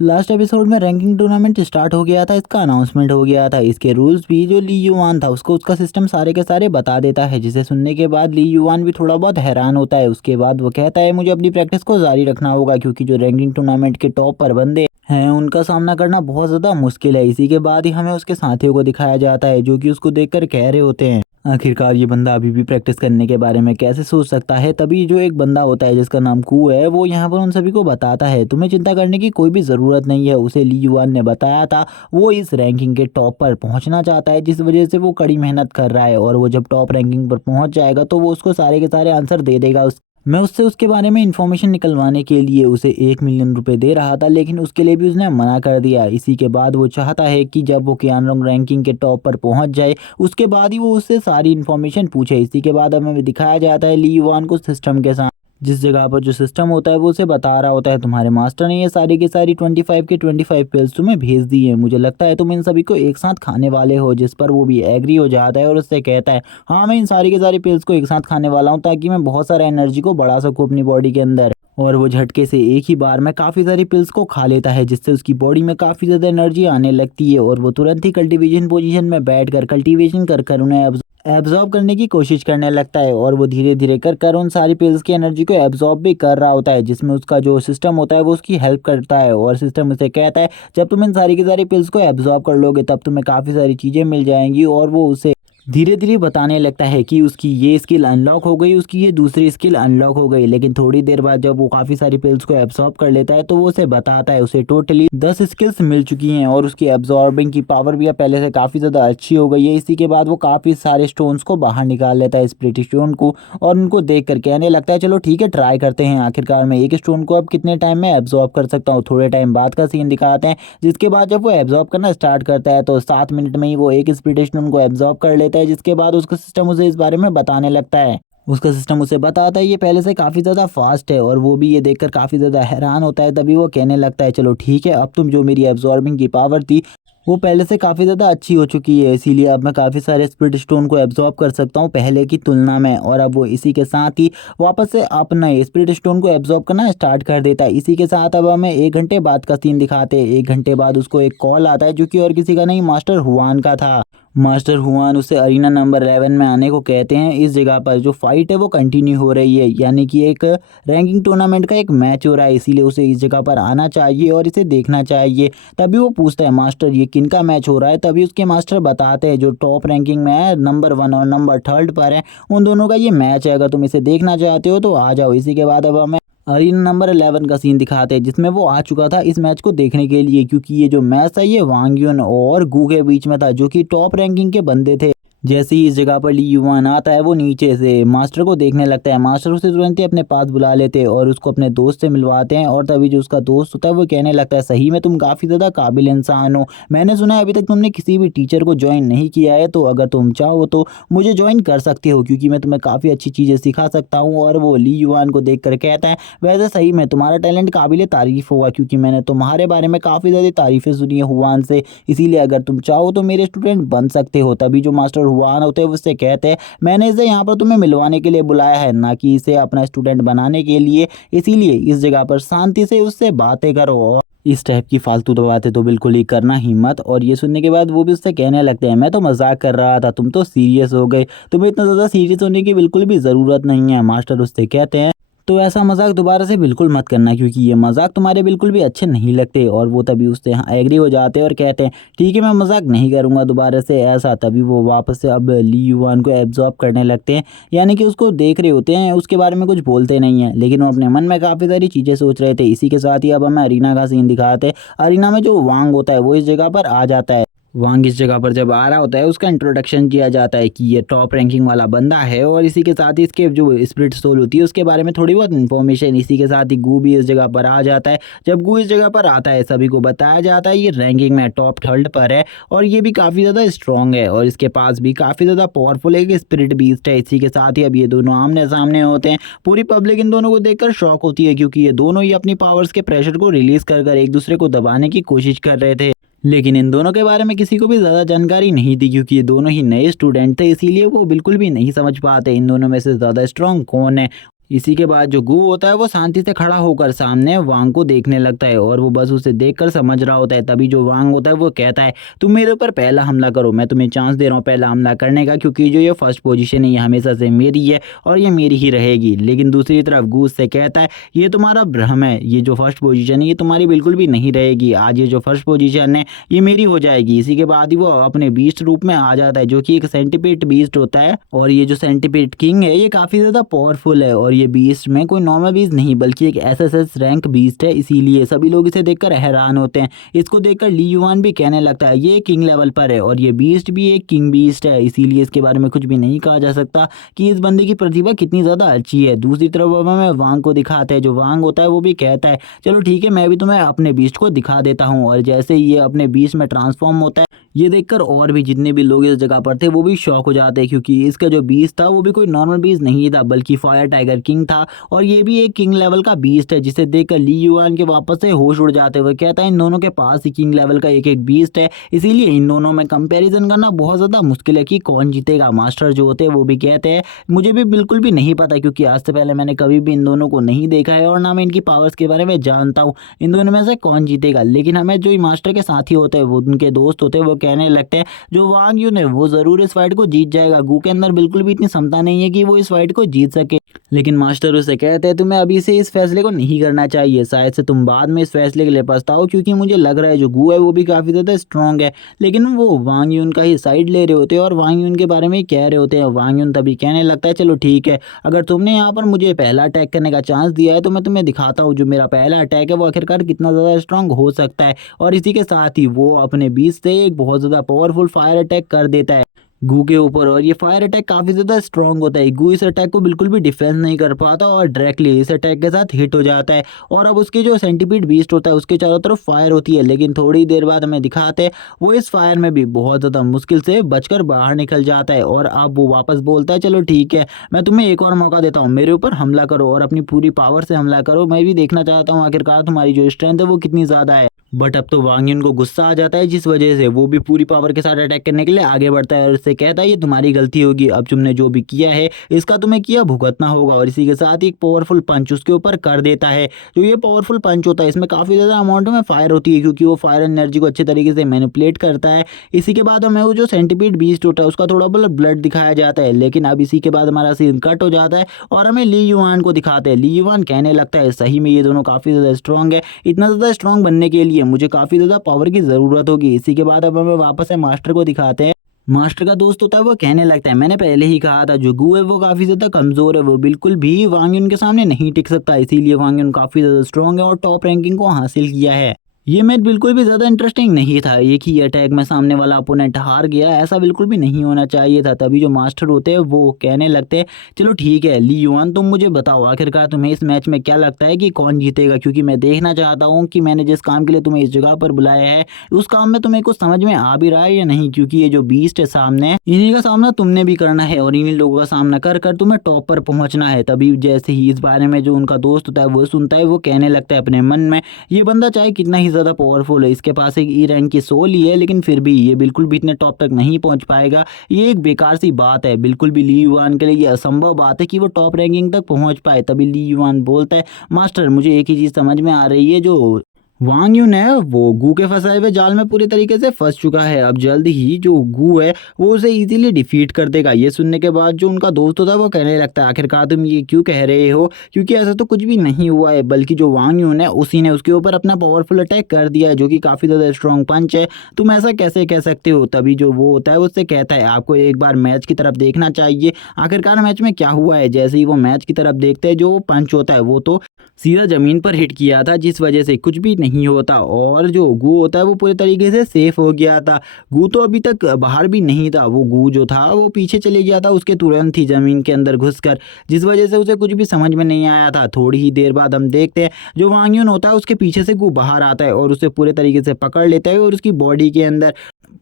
Last episode में ranking tournament start हो गया था, इसका अनाउंसमेंट हो गया था। इसके रूल्स भी जो ली युआन था उसको उसका सिस्टम सारे के सारे बता देता है, जिसे सुनने के बाद ली युआन भी थोड़ा बहुत हैरान होता है। उसके बाद वो कहता है मुझे अपनी प्रैक्टिस को जारी रखना होगा, क्योंकि जो रैंकिंग टूर्नामेंट के टॉप पर बंदे हैं उनका सामना करना बहुत ज़्यादा मुश्किल है। इसी के बाद ही हमें उसके साथियों को दिखाया जाता है, जो कि उसको देखकर कह रहे होते हैं आखिरकार ये बंदा अभी भी प्रैक्टिस करने के बारे में कैसे सोच सकता है। तभी जो एक बंदा होता है जिसका नाम कू है, वो यहाँ पर उन सभी को बताता है तुम्हें चिंता करने की कोई भी ज़रूरत नहीं है। उसे ली युआन ने बताया था वो इस रैंकिंग के टॉप पर पहुँचना चाहता है, जिस वजह से वो कड़ी मेहनत कर रहा है। और वो जब टॉप रैंकिंग पर पहुँच जाएगा तो वो उसको सारे के सारे आंसर दे देगा। मैं उससे उसके बारे में इन्फॉर्मेशन निकलवाने के लिए उसे 1 मिलियन रुपए दे रहा था, लेकिन उसके लिए भी उसने मना कर दिया। इसी के बाद वो चाहता है कि जब वो कियानलोंग रैंकिंग के टॉप पर पहुंच जाए उसके बाद ही वो उससे सारी इन्फॉर्मेशन पूछे। इसी के बाद हमें दिखाया जाता है ली युआन को सिस्टम के साथ, जिस जगह पर जो सिस्टम होता है वो उसे बता रहा होता है तुम्हारे मास्टर ने ये सारी की सारी 25 के 25 पिल्स तुम्हें भेज दी है, मुझे लगता है तुम इन सभी को एक साथ खाने वाले हो। जिस पर वो भी एग्री हो जाता है और उससे कहता है हाँ मैं इन सारी के सारी पिल्स को एक साथ खाने वाला हूँ, ताकि मैं बहुत सारा एनर्जी को बढ़ा सकूँ अपनी बॉडी के अंदर। और वो झटके से एक ही बार में काफ़ी सारी पिल्स को खा लेता है, जिससे उसकी बॉडी में काफ़ी ज़्यादा एनर्जी आने लगती है। और वो तुरंत ही कल्टीवेशन पोजीशन में बैठकर कल्टीवेशन कर कर उन्हें एब्जॉर्ब करने की कोशिश करने लगता है। और वो धीरे धीरे कर कर उन सारी पिल्स की एनर्जी को एब्जॉर्ब भी कर रहा होता है, जिसमें उसका जो सिस्टम होता है वो उसकी हेल्प करता है। और सिस्टम उसे कहता है जब तुम इन सारी की सारी पिल्स को एब्जॉर्ब कर लोगे तब तुम्हें काफ़ी सारी चीज़ें मिल जाएंगी। और वो उसे धीरे धीरे बताने लगता है कि उसकी ये स्किल अनलॉक हो गई, उसकी ये दूसरी स्किल अनलॉक हो गई। लेकिन थोड़ी देर बाद जब वो काफ़ी सारी पिल्स को एब्जॉर्ब कर लेता है तो वो उसे बताता है उसे टोटली 10 स्किल्स मिल चुकी हैं और उसकी एब्जॉर्बिंग की पावर भी अब पहले से काफ़ी ज़्यादा अच्छी हो गई है। इसी के बाद वो काफ़ी सारे स्टोन्स को बाहर निकाल लेता है, स्पिरिट स्टोन को, और उनको देख कर कहने लगता है चलो ठीक है ट्राई करते हैं, आखिरकार मैं एक स्टोन को अब कितने टाइम में एब्जॉर्ब कर सकता हूँ। थोड़े टाइम बाद का सीन दिखाते हैं, जिसके बाद जब वो एब्जॉर्ब करना स्टार्ट करता है तो 7 मिनट में ही वो एक स्पिरिट स्टोन को एब्जॉर्ब कर लेता है। जिसके बाद उसका सिस्टम उसे इस बारे में बताने लगता है, उसका सिस्टम उसे बताता है ये पहले से काफ़ी ज़्यादा फास्ट है। और वो भी ये देखकर काफ़ी ज़्यादा हैरान होता है। तभी वो कहने लगता है चलो ठीक है अब तुम जो मेरी एब्जॉर्बिंग की पावर थी वो पहले से काफ़ी ज़्यादा अच्छी हो चुकी है, इसीलिए अब मैं काफ़ी सारे स्पिरिट स्टोन को एब्जॉर्ब कर सकता हूँ पहले की तुलना में। और अब वो इसी के साथ ही वापस से अपना स्पिरिट स्टोन को एब्जॉर्ब करना स्टार्ट कर देता है। इसी के साथ अब हमें 1 घंटे बाद का सीन दिखाते हैं। 1 घंटे बाद उसको एक कॉल आता है, जो कि और किसी का नहीं मास्टर हुआन का था। मास्टर हुआन उसे अरीना नंबर 11 में आने को कहते हैं। इस जगह पर जो फाइट है वो कंटिन्यू हो रही है, यानी कि एक रैंकिंग टूर्नामेंट का एक मैच हो रहा है, इसीलिए उसे इस जगह पर आना चाहिए और इसे देखना चाहिए। तभी वो पूछता है मास्टर ये किन का मैच हो रहा है। तभी उसके मास्टर बताते हैं जो टॉप रैंकिंग में है नंबर 1 और नंबर 3 पर है उन दोनों का ये मैच है, अगर तुम इसे देखना चाहते हो तो आ जाओ। इसी के बाद अब हमें अरीना नंबर 11 का सीन दिखाते हैं, जिसमें वो आ चुका था इस मैच को देखने के लिए, क्योंकि ये जो मैच था ये वांग युन और गू के बीच में था, जो कि टॉप रैंकिंग के बंदे थे। जैसे ही इस जगह पर ली युआन आता है वो नीचे से मास्टर को देखने लगता है। मास्टर उसे तुरंत ही अपने पास बुला लेते हैं और उसको अपने दोस्त से मिलवाते हैं। और तभी जो उसका दोस्त होता है वो कहने लगता है सही में तुम काफ़ी ज़्यादा काबिल इंसान हो, मैंने सुना है अभी तक तुमने किसी भी टीचर को ज्वाइन नहीं किया है, तो अगर तुम चाहो तो मुझे ज्वाइन कर सकते हो, क्योंकि मैं तुम्हें काफ़ी अच्छी चीज़ें सिखा सकता हूँ। और वो ली युआन को देख कर कहता है वैसे सही में तुम्हारा टैलेंट काबिल तारीफ़ होगा, क्योंकि मैंने तुम्हारे बारे में काफ़ी ज़्यादा तारीफ़ें सुनी है हुआन से, इसीलिए अगर तुम चाहो तो मेरे स्टूडेंट बन सकते हो। तभी जो मास्टर हुआन होते हैं उससे कहते हैं मैंने इसे यहाँ पर तुम्हें मिलवाने के लिए बुलाया है, ना कि इसे अपना स्टूडेंट बनाने के लिए, इसीलिए इस जगह पर शांति से उससे बातें करो और इस टाइप की फालतू तो बातें तो बिल्कुल ही करना ही मत। और ये सुनने के बाद वो भी उससे कहने लगते हैं मैं तो मजाक कर रहा था, तुम तो सीरियस हो गए, तुम्हें इतना ज़्यादा सीरियस होने की बिल्कुल भी ज़रूरत नहीं है। मास्टर उससे कहते हैं तो ऐसा मजाक दोबारा से बिल्कुल मत करना, क्योंकि ये मजाक तुम्हारे बिल्कुल भी अच्छे नहीं लगते। और वो तभी उससे एग्री हो जाते हैं और कहते हैं ठीक है मैं मजाक नहीं करूंगा दोबारा से ऐसा। तभी वो वापस से अब ली युआन को एब्जॉर्ब करने लगते हैं, यानी कि उसको देख रहे होते हैं, उसके बारे में कुछ बोलते नहीं हैं, लेकिन वो अपने मन में काफ़ी सारी चीज़ें सोच रहे थे। इसी के साथ ही अब हमें अरीना का सीन दिखाते हैं। अरीना में जो वांग होता है वो इस जगह पर आ जाता है। वांग इस जगह पर जब आ रहा होता है उसका इंट्रोडक्शन किया जाता है कि ये टॉप रैंकिंग वाला बंदा है, और इसी के साथ ही इसके जो स्पिरिट सोल होती है उसके बारे में थोड़ी बहुत इन्फॉर्मेशन। इसी के साथ ही गू भी इस जगह पर आ जाता है। जब गू इस जगह पर आता है सभी को बताया जाता है ये रैंकिंग में टॉप 3 पर है और ये भी काफ़ी ज़्यादा स्ट्रॉन्ग है और इसके पास भी काफ़ी ज़्यादा पावरफुल एक स्पिरिट बीस्ट है। इसी के साथ ही अब ये दोनों आमने सामने होते हैं। पूरी पब्लिक इन दोनों को देखकर शॉक होती है, क्योंकि ये दोनों ही अपनी पावर्स के प्रेशर को रिलीज कर कर एक दूसरे को दबाने की कोशिश कर रहे थे। लेकिन इन दोनों के बारे में किसी को भी ज़्यादा जानकारी नहीं थी, क्योंकि ये दोनों ही नए स्टूडेंट थे, इसीलिए वो बिल्कुल भी नहीं समझ पाते इन दोनों में से ज़्यादा स्ट्रांग कौन है। इसी के बाद जो गू होता है वो शांति से खड़ा होकर सामने वांग को देखने लगता है और वो बस उसे देखकर समझ रहा होता है। तभी जो वांग होता है वो कहता है तुम मेरे ऊपर पहला हमला करो, मैं तुम्हें चांस दे रहा हूँ पहला हमला करने का, क्योंकि जो ये फर्स्ट पोजीशन है ये हमेशा से मेरी है और ये मेरी ही रहेगी। लेकिन दूसरी तरफ गू उससे कहता है ये तुम्हारा भ्रम है, ये जो फर्स्ट पोजीशन है ये तुम्हारी बिल्कुल भी नहीं रहेगी, आज ये जो फर्स्ट पोजीशन है ये मेरी हो जाएगी। इसी के बाद ही वो अपने बीस्ट रूप में आ जाता है जो कि एक सेंटीपीड बीस्ट होता है और ये जो सेंटीपीड किंग है ये काफी ज्यादा पावरफुल है और ये बीस्ट में कोई नॉर्मल बीस्ट नहीं बल्कि एक एसएसएस रैंक बीस्ट है, इसीलिए सभी लोग इसे देखकर हैरान होते हैं। इसको देखकर ली युआन भी कहने लगता है ये किंग लेवल पर है और ये बीस्ट भी एक किंग बीस्ट है, इसीलिए इसके बारे में कुछ भी नहीं कहा जा सकता कि इस बंदे की प्रतिभा कितनी ज्यादा अच्छी है। दूसरी तरफ हमें वांग को दिखाते हैं, जो वांग होता है वो भी कहता है चलो ठीक है मैं भी तुम्हें अपने बीस्ट को दिखा देता हूँ। और जैसे ये अपने बीस्ट में ट्रांसफॉर्म होता है ये देखकर और भी जितने भी लोग इस जगह पर थे वो भी शॉक हो जाते हैं, क्योंकि इसका जो बीस्ट था वो भी कोई नॉर्मल बीस्ट नहीं था बल्कि फायर टाइगर किंग था और ये भी एक किंग लेवल का बीस्ट है, जिसे देखकर ली युआन के वापस से होश उड़ जाते हुए कहता है इन दोनों के पास ही किंग लेवल का एक एक बीस्ट है, इसीलिए इन दोनों में कंपैरिजन करना बहुत ज़्यादा मुश्किल है कि कौन जीतेगा। मास्टर जो होते हैं वो भी कहते हैं मुझे भी बिल्कुल भी नहीं पता, क्योंकि आज से पहले मैंने कभी भी इन दोनों को नहीं देखा है और ना मैं इनकी पावर्स के बारे में जानता हूँ इन दोनों में से कौन जीतेगा। लेकिन हमें जो मास्टर के साथी होते हैं वो उनके दोस्त होते हैं वो कहने लगते हैं जो वांग यून है वो जरूर इस फाइट को जीत जाएगा, गू के अंदर बिल्कुल भी इतनी क्षमता नहीं है कि वो इस फाइट को जीत सके। लेकिन मास्टर उसे कहते हैं तुम्हें अभी से इस फैसले को नहीं करना चाहिए, शायद से तुम बाद में इस फैसले के लिए पछताओ, क्योंकि मुझे लग रहा है जो गू है वो भी काफ़ी ज़्यादा स्ट्रॉन्ग है। लेकिन वो वांग यून का ही साइड ले रहे होते हैं और वांग यून के बारे में ही कह रहे होते हैं। वांग यून तभी कहने लगता है चलो ठीक है अगर तुमने यहाँ पर मुझे पहला अटैक करने का चांस दिया है तो मैं तुम्हें दिखाता हूँ जो मेरा पहला अटैक है वो आखिरकार कितना ज़्यादा स्ट्रॉन्ग हो सकता है। और इसी के साथ ही वो अपने बीच से एक बहुत ज़्यादा पावरफुल फायर अटैक कर देता है गू के ऊपर और ये फायर अटैक काफ़ी ज़्यादा स्ट्रॉन्ग होता है। गू इस अटैक को बिल्कुल भी डिफेंस नहीं कर पाता और डायरेक्टली इस अटैक के साथ हिट हो जाता है और अब उसके जो सेंटीपीड बीस्ट होता है उसके चारों तरफ फायर होती है। लेकिन थोड़ी देर बाद हमें दिखाते हैं वो इस फायर में भी बहुत ज़्यादा मुश्किल से बचकर बाहर निकल जाता है और अब वो वापस बोलता है चलो ठीक है मैं तुम्हें एक और मौका देता हूँ, मेरे ऊपर हमला करो और अपनी पूरी पावर से हमला करो, मैं भी देखना चाहता हूँ आखिरकार तुम्हारी जो स्ट्रेंथ है वो कितनी ज़्यादा है। बट अब तो वांग यून को गुस्सा आ जाता है जिस वजह से वो भी पूरी पावर के साथ अटैक करने के लिए आगे बढ़ता है और उससे कहता है ये तुम्हारी गलती होगी, अब तुमने जो भी किया है इसका तुम्हें किया भुगतना होगा। और इसी के साथ ही एक पावरफुल पंच उसके ऊपर कर देता है। जो ये पावरफुल पंच होता है इसमें काफ़ी ज़्यादा अमाउंट में फायर होती है क्योंकि वो फायर एनर्जी को अच्छे तरीके से मैनिपुलेट करता है। इसी के बाद हमें वो जो सेंटीपीड बीस्ट होता है उसका थोड़ा बहुत ब्लड दिखाया जाता है, लेकिन अब इसी के बाद हमारा सीन कट हो जाता है और हमें ली युआन को दिखाते हैं। ली युआन कहने लगता है सही में ये दोनों काफ़ी ज़्यादा स्ट्रॉन्ग है, इतना ज़्यादा स्ट्रॉन्ग बनने के लिए मुझे काफ़ी ज़्यादा पावर की ज़रूरत होगी। इसी के बाद अब हमें वापस से मास्टर को दिखाते हैं। मास्टर का दोस्त होता है वो कहने लगता है मैंने पहले ही कहा था जो गू है वो काफ़ी ज़्यादा कमज़ोर है, वो बिल्कुल भी वांग यून के सामने नहीं टिक सकता, इसीलिए वांग यून काफ़ी ज़्यादा स्ट्रॉन्ग है और टॉप रैंकिंग को हासिल किया है। ये मैच बिल्कुल भी ज़्यादा इंटरेस्टिंग नहीं था, एक ही अटैक में सामने वाला अपोनेंट हार गया, ऐसा बिल्कुल भी नहीं होना चाहिए था। तभी जो मास्टर होते हैं वो कहने लगते हैं चलो ठीक है ली युआन तुम मुझे बताओ आखिरकार तुम्हें इस मैच में क्या लगता है कि कौन जीतेगा, क्योंकि मैं देखना चाहता हूँ कि मैंने जिस काम के लिए तुम्हें इस जगह पर बुलाया है उस काम में तुम्हें कुछ समझ में आ भी रहा है या नहीं, क्योंकि ये जो बीस्ट है सामने इन्हीं का सामना तुमने भी करना है और इन्हीं लोगों का सामना कर कर तुम्हें टॉप पर पहुंचना है। तभी जैसे ही इस बारे में जो उनका दोस्त होता है वो सुनता है वो कहने लगता है अपने मन में ये बंदा चाहे कितना ही ज़्यादा पावरफुल है, इसके पास एक ई रैंक की सोल ही है, लेकिन फिर भी ये बिल्कुल भी इतने टॉप तक नहीं पहुंच पाएगा, ये एक बेकार सी बात है, बिल्कुल भी ली युआन के लिए ये असंभव बात है कि वो टॉप रैंकिंग तक पहुंच पाए। तभी ली युआन बोलता है मास्टर मुझे एक ही चीज़ समझ में आ रही है, जो वांग यून है वो गू के फंसाए हुए जाल में पूरी तरीके से फंस चुका है, अब जल्द ही जो गू है वो उसे इजीली डिफीट कर देगा। ये सुनने के बाद जो उनका दोस्त होता है वो कहने लगता है आखिरकार तुम ये क्यों कह रहे हो, क्योंकि ऐसा तो कुछ भी नहीं हुआ है, बल्कि जो वांग यून है उसी ने उसके ऊपर अपना पावरफुल अटैक कर दिया है जो कि काफ़ी ज़्यादा स्ट्रॉन्ग पंच है, तुम ऐसा कैसे कह सकते हो। तभी जो वो होता है उससे कहता है आपको एक बार मैच की तरफ देखना चाहिए आखिरकार मैच में क्या हुआ है। जैसे ही वो मैच की तरफ देखते हैं जो वो पंच होता है वो तो सीधा ज़मीन पर हिट किया था जिस वजह से कुछ भी नहीं होता और जो गू होता है वो पूरे तरीके से सेफ हो गया था। गू तो अभी तक बाहर भी नहीं था, वो गू जो था वो पीछे चले गया था उसके तुरंत ही ज़मीन के अंदर घुसकर, जिस वजह से उसे कुछ भी समझ में नहीं आया था। थोड़ी ही देर बाद हम देखते हैं जो वांग यून होता है उसके पीछे से गू बाहर आता है और उसे पूरे तरीके से पकड़ लेता है और उसकी बॉडी के अंदर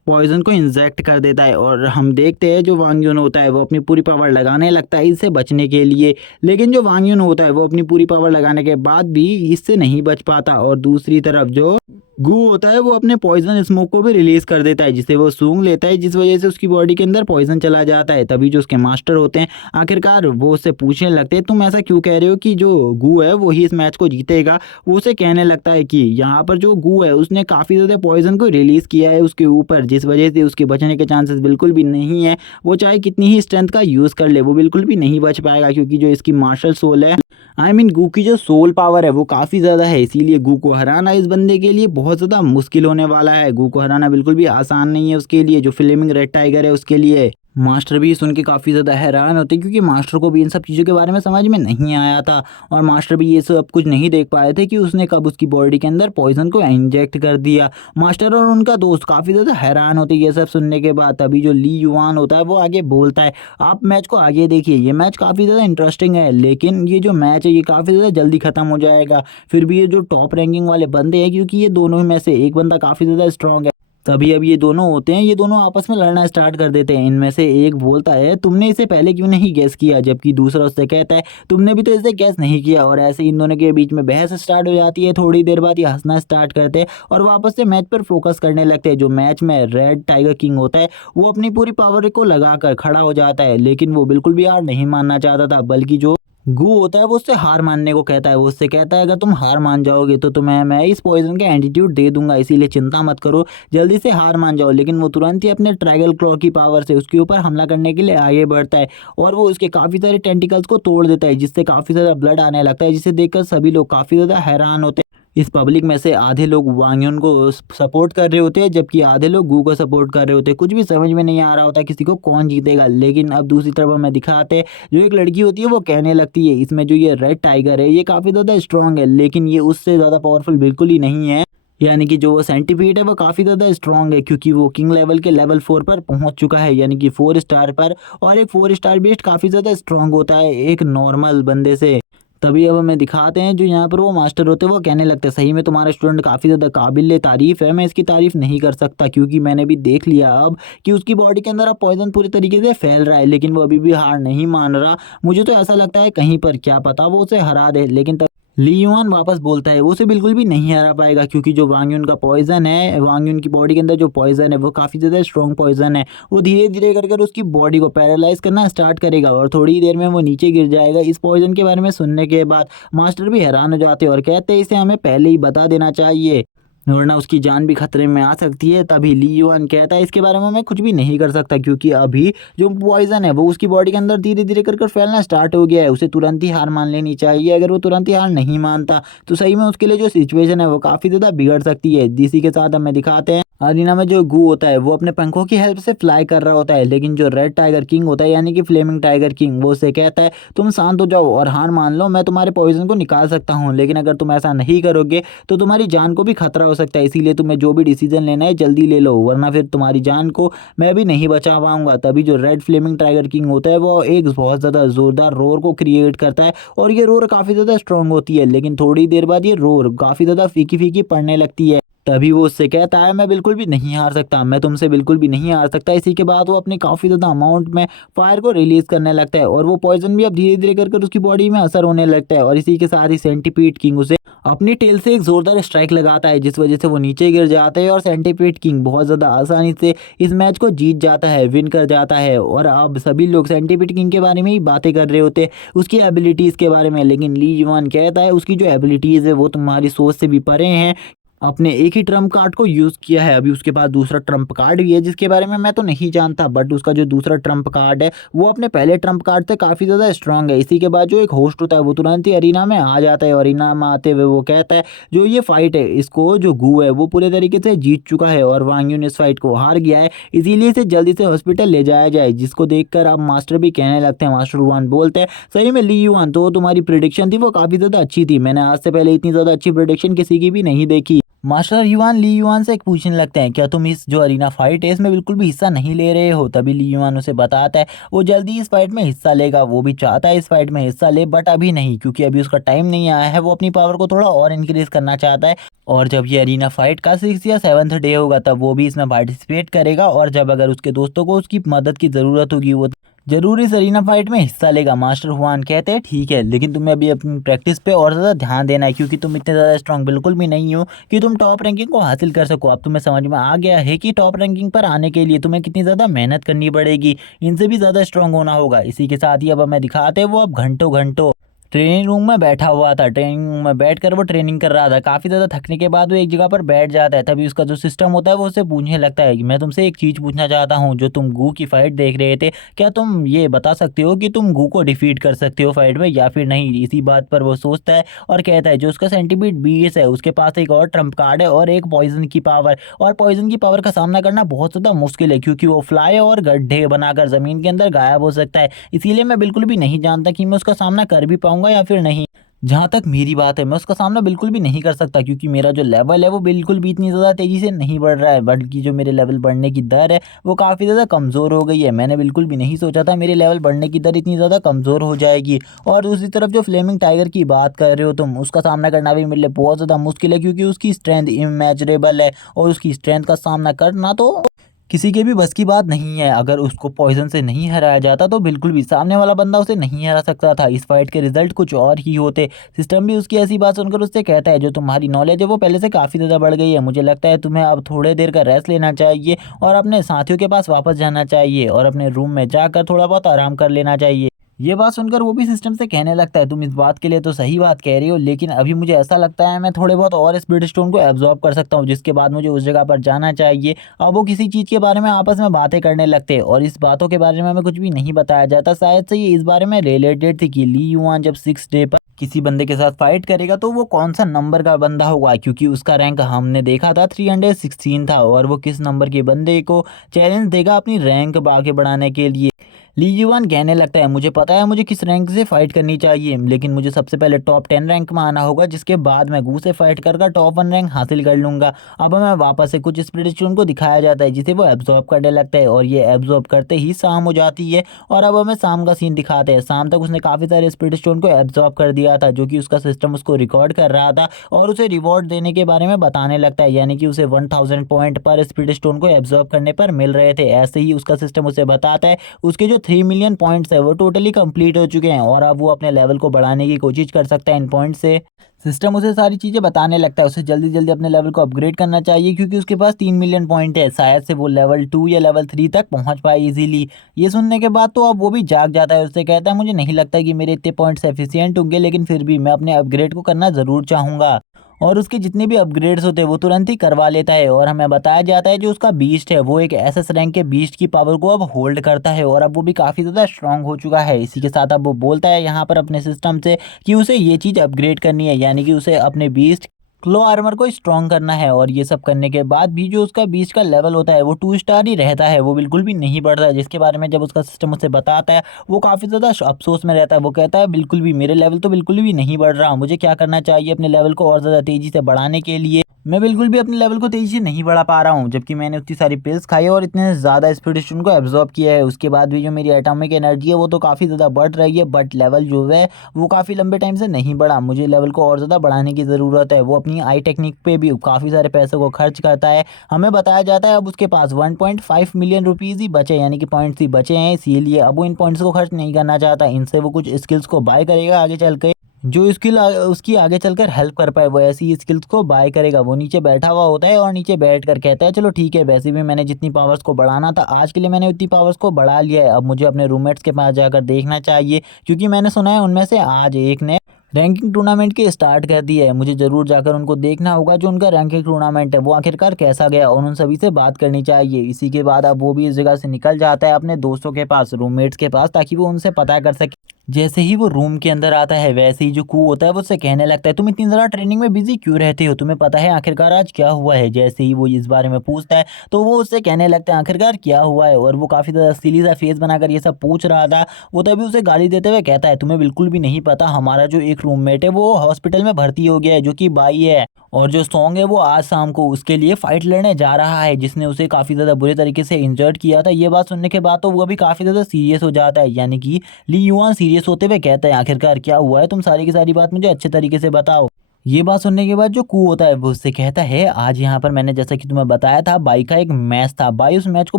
पॉइजन को इंजेक्ट कर देता है और हम देखते हैं जो वांग यून होता है वो अपनी पूरी पावर लगाने लगता है इससे बचने के लिए, लेकिन जो वांग यून होता है वो अपनी पूरी पावर लगाने के बाद भी इससे नहीं बच पाता। और दूसरी तरफ जो गू होता है वो अपने पॉइजन स्मोक को भी रिलीज कर देता है जिसे वो सूंघ लेता है, जिस वजह से उसकी बॉडी के अंदर पॉइजन चला जाता है। तभी जो उसके मास्टर होते हैं आखिरकार वो उससे पूछने लगते हैं तुम ऐसा क्यों कह रहे हो कि जो गू है वो ही इस मैच को जीतेगा। वो उसे कहने लगता है कि यहाँ पर जो गू है उसने काफ़ी ज़्यादा पॉइजन को रिलीज़ किया है उसके ऊपर, जिस वजह से उसके बचने के चांसेस बिल्कुल भी नहीं है। वो चाहे कितनी ही स्ट्रेंथ का यूज़ कर ले वो बिल्कुल भी नहीं बच पाएगा, क्योंकि जो इसकी मार्शल सोल है गू की जो सोल पावर है वो काफ़ी ज़्यादा है। इसीलिए गू को हराना इस बंदे के लिए बहुत ज़्यादा मुश्किल होने वाला है। गू को हराना बिल्कुल भी आसान नहीं है उसके लिए, जो फ्लेमिंग रेड टाइगर है उसके लिए। मास्टर भी सुन के काफ़ी ज़्यादा हैरान होते क्योंकि मास्टर को भी इन सब चीज़ों के बारे में समझ में नहीं आया था, और मास्टर भी ये सब कुछ नहीं देख पाए थे कि उसने कब उसकी बॉडी के अंदर पॉइजन को इंजेक्ट कर दिया। मास्टर और उनका दोस्त काफ़ी ज़्यादा हैरान होते ये सब सुनने के बाद। तभी जो ली युआन होता है वो आगे बोलता है आप मैच को आगे देखिए, ये मैच काफ़ी ज़्यादा इंटरेस्टिंग है, लेकिन ये जो मैच है ये काफ़ी ज़्यादा जल्दी ख़त्म हो जाएगा। फिर भी ये जो टॉप रैंकिंग वाले बंदे हैं, क्योंकि ये दोनों में से एक बंदा काफ़ी ज़्यादा स्ट्रॉन्ग है, तभी अब ये दोनों होते हैं, ये दोनों आपस में लड़ना स्टार्ट कर देते हैं। इनमें से एक बोलता है तुमने इसे पहले क्यों नहीं गैस किया, जबकि दूसरा उससे कहता है तुमने भी तो इसे गैस नहीं किया। और ऐसे इन दोनों के बीच में बहस स्टार्ट हो जाती है। थोड़ी देर बाद ये हंसना स्टार्ट करते हैं और वापस से मैच पर फोकस करने लगते हैं। जो मैच में रेड टाइगर किंग होता है वो अपनी पूरी पावर को लगाकर खड़ा हो जाता है, लेकिन वो बिल्कुल भी हार नहीं मानना चाहता था, बल्कि जो गू होता है वो उससे हार मानने को कहता है। वो उससे कहता है अगर तुम हार मान जाओगे तो तुम्हें मैं इस पॉइजन का एंटीट्यूड दे दूंगा, इसीलिए चिंता मत करो, जल्दी से हार मान जाओ। लेकिन वो तुरंत ही अपने ट्रैगल क्लॉ की पावर से उसके ऊपर हमला करने के लिए आगे बढ़ता है और वो उसके काफ़ी सारे टेंटिकल्स को तोड़ देता है, जिससे काफ़ी ज़्यादा ब्लड आने लगता है, जिसे देखकर सभी लोग काफ़ी ज़्यादा हैरान होते हैं। इस पब्लिक में से आधे लोग वांग युन को सपोर्ट कर रहे होते हैं, जबकि आधे लोग गू को सपोर्ट कर रहे होते हैं। कुछ भी समझ में नहीं आ रहा होता किसी को कौन जीतेगा। लेकिन अब दूसरी तरफ हमें दिखाते हैं जो एक लड़की होती है वो कहने लगती है इसमें जो ये रेड टाइगर है ये काफ़ी ज़्यादा स्ट्रांग है, लेकिन ये उससे ज़्यादा पावरफुल बिल्कुल ही नहीं है। यानी कि जो वो सेंटीपीड है वो काफ़ी ज़्यादा स्ट्रांग है, क्योंकि वो किंग लेवल के लेवल 4 पर पहुंच चुका है, यानी कि 4 स्टार पर। और एक 4 स्टार बेस्ट काफ़ी ज़्यादा स्ट्रांग होता है एक नॉर्मल बंदे से। तभी अब हमें दिखाते हैं जो यहाँ पर वो मास्टर होते हैं वो कहने लगते हैं सही में तुम्हारा स्टूडेंट काफ़ी ज़्यादा काबिल तारीफ़ है, मैं इसकी तारीफ़ नहीं कर सकता, क्योंकि मैंने भी देख लिया अब कि उसकी बॉडी के अंदर अब पॉइजन पूरी तरीके से फैल रहा है, लेकिन वो अभी भी हार नहीं मान रहा। मुझे तो ऐसा लगता है कहीं पर क्या पता वो उसे हरा दे। लेकिन तब ली युआन वापस बोलता है वो उसे बिल्कुल भी नहीं हरा पाएगा, क्योंकि जो वांग युन का पॉइजन है, वांग युन की बॉडी के अंदर जो पॉइजन है वो काफ़ी ज़्यादा स्ट्रॉन्ग पॉइजन है। वो धीरे धीरे कर कर उसकी बॉडी को पैरालाइज करना स्टार्ट करेगा और थोड़ी देर में वो नीचे गिर जाएगा। इस पॉइजन के बारे में सुनने के बाद मास्टर भी हैरान हो जाते हैं और कहते हैं इसे हमें पहले ही बता देना चाहिए, वरना उसकी जान भी खतरे में आ सकती है। तभी ली युआन कहता है इसके बारे में मैं कुछ भी नहीं कर सकता, क्योंकि अभी जो पॉइजन है वो उसकी बॉडी के अंदर धीरे धीरे कर फैलना स्टार्ट हो गया है। उसे तुरंत ही हार मान लेनी चाहिए। अगर वो तुरंत ही हार नहीं मानता तो सही में उसके लिए जो सिचुएशन है वो काफ़ी ज़्यादा बिगड़ सकती है। इसी के साथ हमें दिखाते हैं अरीना में जो गू होता है वो अपने पंखों की हेल्प से फ्लाई कर रहा होता है, लेकिन जो रेड टाइगर किंग होता है यानी कि फ्लेमिंग टाइगर किंग वो उसे कहता है तुम शांत हो जाओ और हार मान लो, मैं तुम्हारे पॉइजन को निकाल सकता हूँ, लेकिन अगर तुम ऐसा नहीं करोगे तो तुम्हारी जान को भी खतरा हो सकता है, इसीलिए तुम्हें जो भी डिसीजन लेना है जल्दी ले लो, वरना फिर तुम्हारी जान को मैं भी नहीं बचा पाऊंगा। तभी जो रेड फ्लेमिंग टाइगर किंग होता है वो एक बहुत ज़्यादा ज़ोरदार रोर को क्रिएट करता है और ये रोर काफ़ी ज़्यादा स्ट्रांग होती है, लेकिन थोड़ी देर बाद ये रोर काफ़ी ज़्यादा फीकी फीकी पड़ने लगती है। तभी वो उससे कहता है मैं बिल्कुल भी नहीं हार सकता, मैं तुमसे बिल्कुल भी नहीं हार सकता। इसी के बाद वो अपनी काफ़ी ज़्यादा अमाउंट में फायर को रिलीज़ करने लगता है और वो पॉइजन भी अब धीरे धीरे कर उसकी बॉडी में असर होने लगता है। और इसी के साथ ही सेंटीपीड किंग उसे अपनी टेल से एक ज़ोरदार स्ट्राइक लगाता है, जिस वजह से वो नीचे गिर जाते हैं और सेंटीपीड किंग बहुत ज़्यादा आसानी से इस मैच को जीत जाता है, विन कर जाता है। और अब सभी लोग सेंटीपीड किंग के बारे में ही बातें कर रहे होते हैं, उसकी एबिलिटीज़ के बारे में, लेकिन ली युआन कहता है उसकी जो एबिलिटीज़ है वो तुम्हारी सोच से भी परे हैं। अपने एक ही ट्रम्प कार्ड को यूज़ किया है, अभी उसके पास दूसरा ट्रम्प कार्ड भी है जिसके बारे में मैं तो नहीं जानता, बट उसका जो दूसरा ट्रम्प कार्ड है वो अपने पहले ट्रम्प कार्ड से काफ़ी ज़्यादा स्ट्रांग है। इसी के बाद जो एक होस्ट होता है वो तुरंत ही अरीना में आ जाता है और अरीना में आते हुए वो कहता है जो ये फाइट है इसको जो गू है वो पूरे तरीके से जीत चुका है और वांग युन इस फाइट को हार गया है, इसीलिए इसे जल्दी से हॉस्पिटल ले जाया जाए। जिसको देखकर अब मास्टर भी कहने लगते हैं, मास्टर युआन बोलते हैं सही में ली युआन तो तुम्हारी प्रिडिक्शन थी वो काफ़ी ज़्यादा अच्छी थी, मैंने आज से पहले इतनी ज़्यादा अच्छी प्रिडिक्शन किसी की भी नहीं देखी। मास्टर युआन ली युआन से एक पूछने लगते हैं क्या तुम इस जो अरीना फाइट है इसमें बिल्कुल भी हिस्सा नहीं ले रहे हो। तभी ली युआन उसे बताता है वो जल्दी इस फाइट में हिस्सा लेगा, वो भी चाहता है इस फाइट में हिस्सा ले, बट अभी नहीं, क्योंकि अभी उसका टाइम नहीं आया है। वो अपनी पावर को थोड़ा और इंक्रीज करना चाहता है और जब ये अरीना फाइट का 6 या 7th डे होगा तब वो भी इसमें पार्टिसिपेट करेगा और जब अगर उसके दोस्तों को उसकी मदद की ज़रूरत होगी वो जरूर इस अरीना फाइट में हिस्सा लेगा। मास्टर हुआन कहते हैं ठीक है, लेकिन तुम्हें अभी अपनी प्रैक्टिस पे और ज़्यादा ध्यान देना है, क्योंकि तुम इतने ज़्यादा स्ट्रांग बिल्कुल भी नहीं हो कि तुम टॉप रैंकिंग को हासिल कर सको। अब तुम्हें समझ में आ गया है कि टॉप रैंकिंग पर आने के लिए तुम्हें कितनी ज़्यादा मेहनत करनी पड़ेगी, इनसे भी ज़्यादा स्ट्रांग होना होगा। इसी के साथ ही अब हमें दिखाते हैं वो अब घंटों घंटों ट्रेनिंग रूम में बैठा हुआ था। ट्रेनिंग रूम में बैठकर वो ट्रेनिंग कर रहा था। काफ़ी ज़्यादा थकने के बाद वो एक जगह पर बैठ जाता है। तभी उसका जो सिस्टम होता है वो उससे पूछने लगता है कि मैं तुमसे एक चीज़ पूछना चाहता हूँ, जो तुम गू की फाइट देख रहे थे, क्या तुम ये बता सकते हो कि तुम गू को डिफीट कर सकते हो फाइट में या फिर नहीं। इसी बात पर वो सोचता है और कहता है जो उसका सेंटीपीड बीस है उसके पास एक और ट्रम्प कार्ड है और एक पॉइजन की पावर। और पॉइजन की पावर का सामना करना बहुत ज़्यादा मुश्किल है, क्योंकि वो फ्लाई और गड्ढे बनाकर ज़मीन के अंदर गायब हो सकता है। इसीलिए मैं बिल्कुल भी नहीं जानता कि मैं उसका सामना कर भी पाऊंगा या फिर नहीं। जहाँ तक मेरी बात है, मैं उसका सामना बिल्कुल भी नहीं कर सकता, क्योंकि मेरा जो लेवल है वो बिल्कुल भी इतनी ज़्यादा तेज़ी से नहीं बढ़ रहा है, बल्कि जो मेरे लेवल बढ़ने की दर है वो काफ़ी ज़्यादा कमज़ोर हो गई है। मैंने बिल्कुल भी नहीं सोचा था मेरे लेवल बढ़ने की दर इतनी ज़्यादा कमज़ोर हो जाएगी। और दूसरी तरफ जो फ्लेमिंग टाइगर की बात कर रहे हो तुम, उसका सामना करना भी मेरे लिए बहुत ज़्यादा मुश्किल है, क्योंकि उसकी स्ट्रेंथ इमेजरेबल है और उसकी स्ट्रेंथ का सामना करना तो किसी के भी बस की बात नहीं है। अगर उसको पॉइजन से नहीं हराया जाता तो बिल्कुल भी सामने वाला बंदा उसे नहीं हरा सकता था। इस फाइट के रिजल्ट कुछ और ही होते। सिस्टम भी उसकी ऐसी बात सुनकर उससे कहता है जो तुम्हारी नॉलेज है वो पहले से काफ़ी ज़्यादा बढ़ गई है, मुझे लगता है तुम्हें अब थोड़े देर का रेस्ट लेना चाहिए और अपने साथियों के पास वापस जाना चाहिए और अपने रूम में जाकर थोड़ा बहुत आराम कर लेना चाहिए। ये बात सुनकर वो भी सिस्टम से कहने लगता है तुम इस बात के लिए तो सही बात कह रही हो, लेकिन अभी मुझे ऐसा लगता है मैं थोड़े बहुत और स्पीड स्टोन को एब्जॉर्ब कर सकता हूँ, जिसके बाद मुझे उस जगह पर जाना चाहिए। अब वो किसी चीज़ के बारे में आपस में बातें करने लगते हैं और इस बातों के बारे में हमें कुछ भी नहीं बताया जाता। शायद से ये इस बारे में रिलेटेड थी कि ली युआन जब 6 डे पर किसी बंदे के साथ फाइट करेगा तो वो कौन सा नंबर का बंदा होगा, क्योंकि उसका रैंक हमने देखा था 316 था, और वो किस नंबर के बंदे को चैलेंज देगा अपनी रैंक आगे बढ़ाने के लिए। ली युआन कहने लगता है मुझे पता है मुझे किस रैंक से फाइट करनी चाहिए, लेकिन मुझे सबसे पहले टॉप 10 रैंक में आना होगा, जिसके बाद मैं गू से फाइट कर टॉप 1 रैंक हासिल कर लूंगा। अब हमें वापस से कुछ स्पिरिट स्टोन को दिखाया जाता है जिसे वो एब्जॉर्ब करने लगता है, और ये एब्जॉर्ब करते ही शाम हो जाती है। और अब हमें शाम का सीन दिखाते हैं। शाम तक उसने काफ़ी सारे स्पिरिट स्टोन को एब्जॉर्ब कर दिया था, जो कि उसका सिस्टम उसको रिकॉर्ड कर रहा था और उसे रिवॉर्ड देने के बारे में बताने लगता है, यानी कि उसे 1000 पॉइंट पर स्पिरिट स्टोन को एब्जॉर्ब करने पर मिल रहे थे। ऐसे ही उसका सिस्टम उसे बताता है उसके जो 3 मिलियन पॉइंट्स है वो टोटली कंप्लीट हो चुके हैं और अब वो अपने लेवल को बढ़ाने की कोशिश कर सकता है इन पॉइंट से। सिस्टम उसे सारी चीज़ें बताने लगता है, उसे जल्दी जल्दी अपने लेवल को अपग्रेड करना चाहिए, क्योंकि उसके पास 3 मिलियन पॉइंट है, शायद से वो लेवल 2 या लेवल 3 तक पहुंच पाए इजीली। ये सुनने के बाद तो अब वो भी जाग जाता है। उससे कहता है मुझे नहीं लगता कि मेरे इतने पॉइंट्स एफिशिएंट होंगे, लेकिन फिर भी मैं अपने अपग्रेड को करना ज़रूर चाहूँगा। और उसके जितने भी अपग्रेड्स होते हैं वो तुरंत ही करवा लेता है। और हमें बताया जाता है जो उसका बीस्ट है वो एक एसएस रैंक के बीस्ट की पावर को अब होल्ड करता है, और अब वो भी काफ़ी ज़्यादा स्ट्रांग हो चुका है। इसी के साथ अब वो बोलता है यहाँ पर अपने सिस्टम से कि उसे ये चीज़ अपग्रेड करनी है, यानी कि उसे अपने बीस्ट क्लो आर्मर को स्ट्रॉन्ग करना है। और ये सब करने के बाद भी जो उसका बीच का लेवल होता है वो 2 स्टार ही रहता है, वो बिल्कुल भी नहीं बढ़ता है, जिसके बारे में जब उसका सिस्टम उसे बताता है वो काफ़ी ज़्यादा अफसोस में रहता है। वो कहता है बिल्कुल भी मेरे लेवल तो बिल्कुल भी नहीं बढ़ रहा, मुझे क्या करना चाहिए अपने लेवल को और ज़्यादा तेज़ी से बढ़ाने के लिए। मैं बिल्कुल भी अपने लेवल को तेज़ी से नहीं बढ़ा पा रहा हूँ, जबकि मैंने उतनी सारी पिल्स खाई है और इतने ज़्यादा स्पीड स्टोन को एब्जॉर्ब किया है। उसके बाद भी जो मेरी एटॉमिक एनर्जी है वो तो काफ़ी ज़्यादा बढ़ रही है, बट लेवल जो है वो काफ़ी लंबे टाइम से नहीं बढ़ा। मुझे लेवल को और ज़्यादा बढ़ाने की ज़रूरत है। वो अपनी आई टेक्निक पे भी काफ़ी सारे पैसों को खर्च करता है। हमें बताया जाता है अब उसके पास 1.5 मिलियन रुपीज़ ही बचे, यानी कि पॉइंट्स ही बचे हैं, इसीलिए अब वो इन पॉइंट्स को खर्च नहीं करना चाहता। इनसे वो कुछ स्किल्स को बाय करेगा आगे चल के, जो स्किल उसकी आगे चलकर हेल्प कर पाए, वो ऐसी स्किल्स को बाय करेगा। वो नीचे बैठा हुआ होता है और नीचे बैठ कर कहता है चलो ठीक है, वैसे भी मैंने जितनी पावर्स को बढ़ाना था आज के लिए मैंने उतनी पावर्स को बढ़ा लिया है, अब मुझे अपने रूममेट्स के पास जाकर देखना चाहिए, क्योंकि मैंने सुना है उनमें से आज एक ने रैंकिंग टूर्नामेंट की स्टार्ट कर दी है। मुझे ज़रूर जाकर उनको देखना होगा जो उनका रैंकिंग टूर्नामेंट है वो आखिरकार कैसा गया, और उन सभी से बात करनी चाहिए। इसी के बाद अब वो भी इस जगह से निकल जाता है अपने दोस्तों के पास, रूममेट्स के पास, ताकि वो उनसे पता कर सके। जैसे ही वो रूम के अंदर आता है वैसे ही जो कू होता है वो उससे कहने लगता है तुम इतनी ज़्यादा ट्रेनिंग में बिजी क्यों रहते हो, तुम्हें पता है आखिरकार आज क्या हुआ है। जैसे ही वो इस बारे में पूछता है तो वो उससे कहने लगता है आखिरकार क्या हुआ है, और वो काफ़ी ज़्यादा सिली सा फेस बनाकर ये सब पूछ रहा था। वो तभी उसे गाली देते हुए कहता है तुम्हें बिल्कुल भी नहीं पता, हमारा जो एक रूममेट है वो हॉस्पिटल में भर्ती हो गया है, जो कि बाई है, और जो सॉन्ग है वो आज शाम को उसके लिए फाइट लड़ने जा रहा है, जिसने उसे काफ़ी ज़्यादा बुरे तरीके से इंजर्ड किया था। ये बात सुनने के बाद तो वो भी काफ़ी ज़्यादा सीरियस हो जाता है, यानी कि ली युआन सीरियस होते हुए कहता है आखिरकार क्या हुआ है, तुम सारी की सारी बात मुझे अच्छे तरीके से बताओ। ये बात सुनने के बाद जो कू होता है वो उससे कहता है आज यहाँ पर मैंने जैसा कि तुम्हें बताया था बाई का एक मैच था, बाई उस मैच को